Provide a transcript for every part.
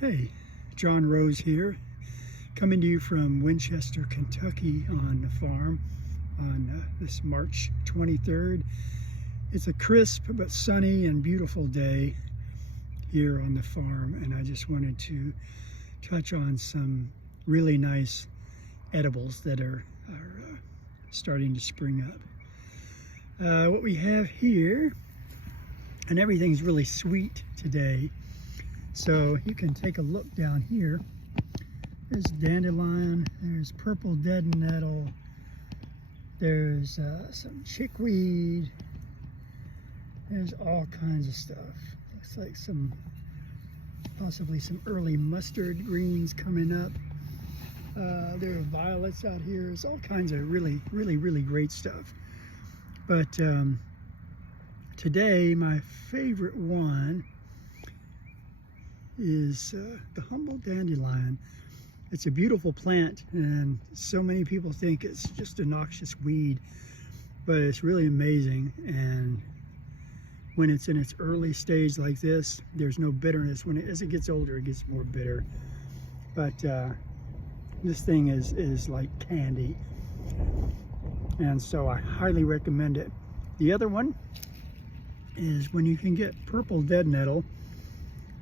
Hey, John Rose here, coming to you from Winchester, Kentucky on the farm on this March 23rd. It's a crisp but sunny and beautiful day here on the farm, and I just wanted to touch on some really nice edibles that are starting to spring up. What we have here, and everything's really sweet today. So you can take a look down here. There's dandelion, there's purple dead nettle, there's some chickweed, there's all kinds of stuff. Looks like possibly some early mustard greens coming up. There are violets out here. There's all kinds of really great stuff. But today my favorite one is the humble dandelion. It's a beautiful plant, and so many people think it's just a noxious weed, but it's really amazing. And when it's in its early stage like this, there's no bitterness. As it gets older, it gets more bitter. But this thing is like candy, and so I highly recommend it. The other one is when you can get purple dead nettle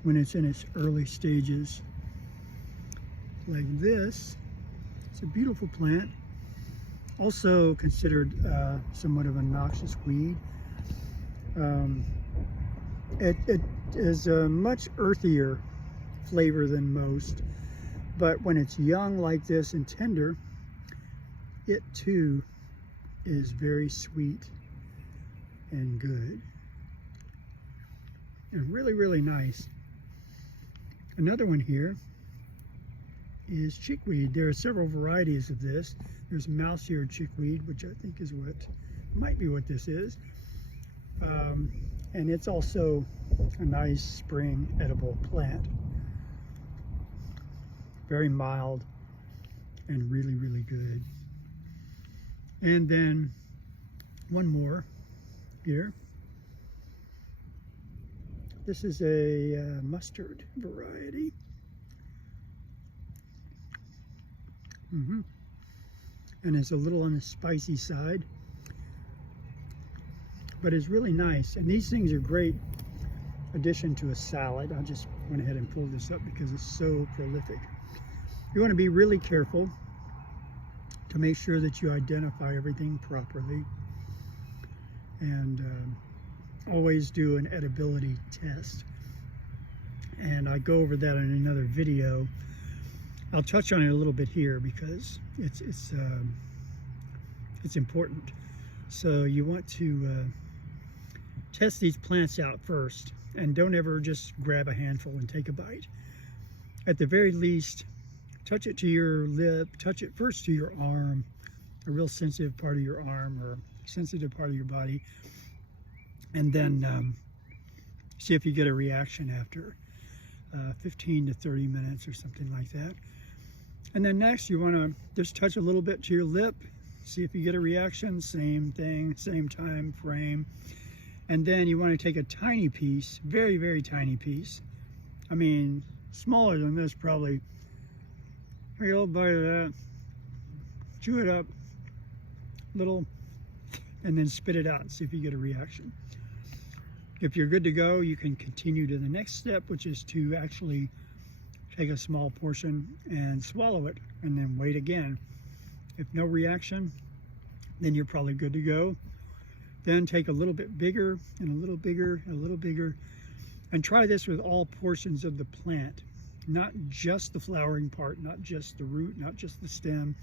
when it's in its early stages like this. It's a beautiful plant, also considered somewhat of a noxious weed. It is a much earthier flavor than most, but when it's young like this and tender, it too is very sweet and good and really nice. Another one here is chickweed. There are several varieties of this. There's mouse-eared chickweed, which I think is might be what this is. And it's also a nice spring edible plant. Very mild and really good. And then one more here. This is a mustard variety. And it's a little on the spicy side, but it's really nice. And these things are great addition to a salad. I just went ahead and pulled this up because it's so prolific. You want to be really careful to make sure that you identify everything properly, and always do an edibility test. And I go over that in another video. I'll touch on it a little bit here because it's important. So you want to test these plants out first, and don't ever just grab a handful and take a bite. At the very least, touch it to your lip, touch it first to your arm, a real sensitive part of your arm or sensitive part of your body, and then see if you get a reaction after 15 to 30 minutes or something like that. And then next you want to just touch a little bit to your lip, see if you get a reaction. Same thing, same time frame. And then you want to take a tiny piece, very tiny piece. I mean, smaller than this probably. Take a little bite of that, chew it up, little, and then spit it out and see if you get a reaction. If you're good to go, you can continue to the next step, which is to actually take a small portion and swallow it, and then wait again. If no reaction, then you're probably good to go. Then take a little bit bigger and a little bigger, a little bigger, and try this with all portions of the plant, not just the flowering part, not just the root, not just the stem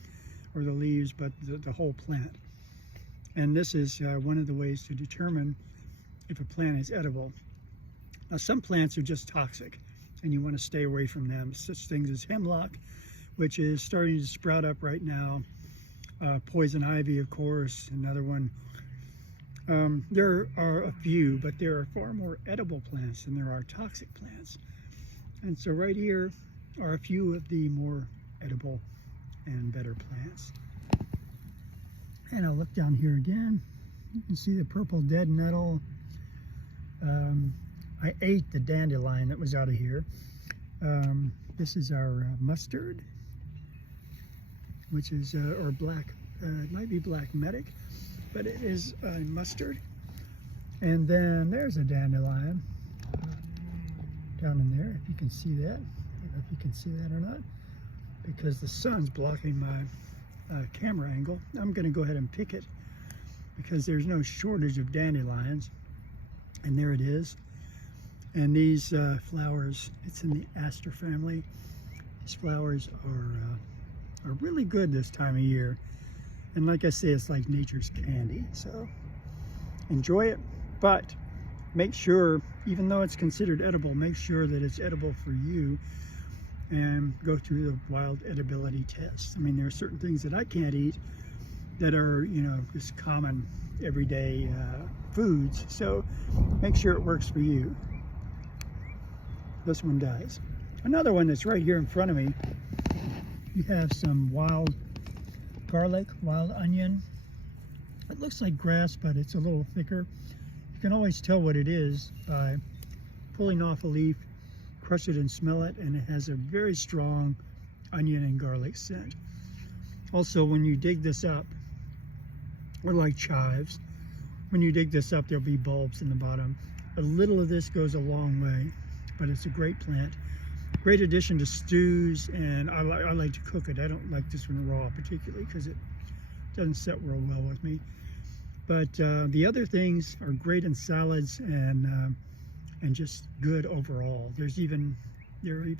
or the leaves, but the whole plant. And this is one of the ways to determine if a plant is edible. Now, some plants are just toxic, and you want to stay away from them. Such things as hemlock, which is starting to sprout up right now. Poison ivy, of course, another one. There are a few, but there are far more edible plants than there are toxic plants. And so right here are a few of the more edible and better plants. And I'll look down here again. You can see the purple dead nettle. I ate the dandelion that was out of here. This is our mustard, which is, or black, it might be black medic, but it is mustard. And then there's a dandelion down in there, if you can see that. I don't know if you can see that or not, because the sun's blocking my camera angle. I'm going to go ahead and pick it because there's no shortage of dandelions. And there it is. And these flowers, it's in the aster family. These flowers are really good this time of year. And like I say, it's like nature's candy. So enjoy it, but make sure, even though it's considered edible, make sure that it's edible for you and go through the wild edibility test. I mean, there are certain things that I can't eat that are, you know, just common everyday foods. So make sure it works for you. This one does. Another one that's right here in front of me, you have some wild garlic, wild onion. It looks like grass, but it's a little thicker. You can always tell what it is by pulling off a leaf, crush it and smell it, and it has a very strong onion and garlic scent. Also, when you dig this up, or like chives, when you dig this up, there'll be bulbs in the bottom. A little of this goes a long way, but it's a great plant. Great addition to stews, and I like to cook it. I don't like this one raw particularly because it doesn't set real well with me. But the other things are great in salads and just good overall. There are even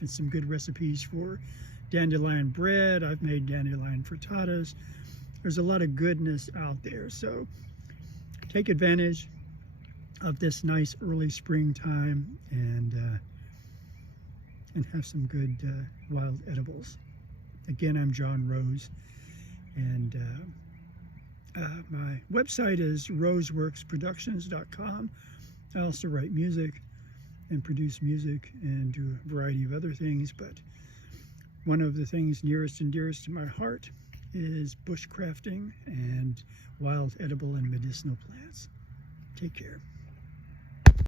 some good recipes for dandelion bread. I've made dandelion frittatas. There's a lot of goodness out there. So take advantage of this nice early springtime and have some good wild edibles. Again, I'm John Rose, and my website is roseworksproductions.com. I also write music and produce music and do a variety of other things, but one of the things nearest and dearest to my heart is bushcrafting and wild edible and medicinal plants. Take care.